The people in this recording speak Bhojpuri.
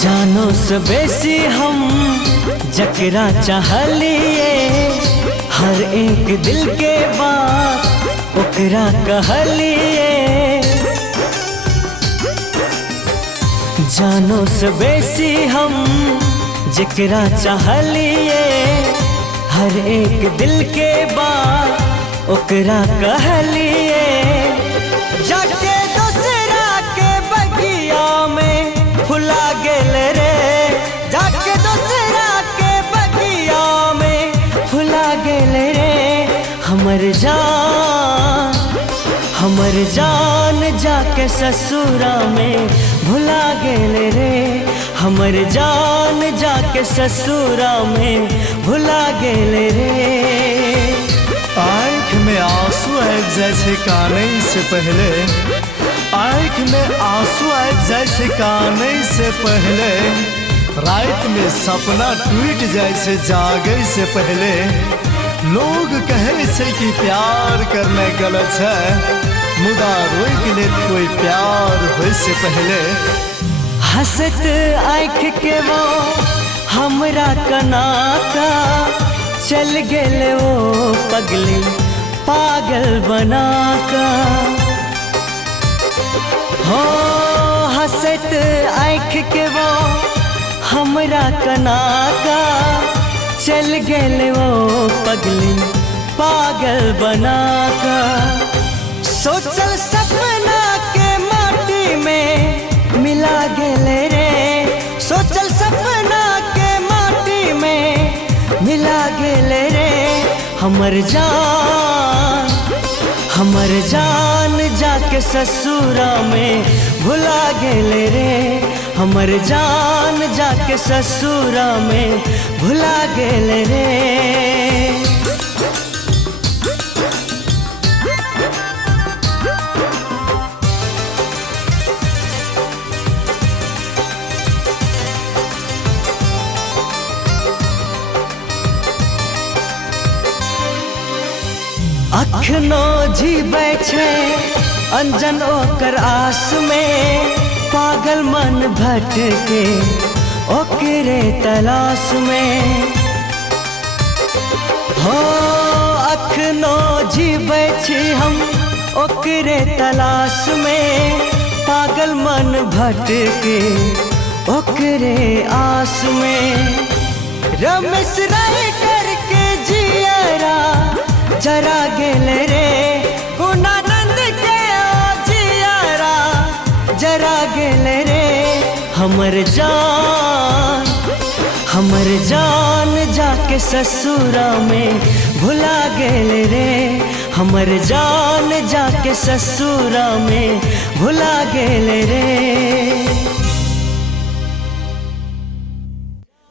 जानो से बेसी हम जकरा चाहलिए, हर एक दिल के बात ओकरा कहलिए। जानो से बेसी हम जकरा चाहलिए, हर एक दिल के बात ओकरा कहलिए। जाके दूसरा के बगिया में फुला गेल रे, जाके दूसरा के बगिया में फुला गेल रे। हमर जान जाके ससुरा में भुला गेल रे। हमर जान जाके ससुरा में भुला गेल रे। आँख में आंसू आबि जाइ छै कानै से पहले, आँख में आंसू आबि जाइ छै कानै से पहले। रात में सपना टूट जाइ छै जागै से पहले। लोग कहे छै कि प्यार करना गलत है, मुदा रोक ले कोई प्यार होय से पहले। हंसत आँख के वो हमरा कनाका, चल गेल वो पगली पागल बनाका। हो हंसत आँख के वो हमरा कनाका, चल गेल वो पगली पागल बनाका। सोचल सपना के माटी में मिला गेल रे, सोचल सपना के माटी में मिला गेल रे। हमर जान जाके ससुरा में भुला गेल रे। हमर जान जाके ससुरा में भुला गेल रे। अखनो जीबै छै अंजन ओकर आस में, पागल मन भटके ओकरे तलाश में। हो अखनो जीबै छी हम ओकरे तलाश में, पागल मन भटके ओकरे आस में। रमेश राइटर के जियरा जरा गेल रे, गुणानंद के जियरा जरा गेल रे। हमर जान जाके ससुरा में भुला गेल रे। हमर जान जाके ससुरा में भुला गेल रे।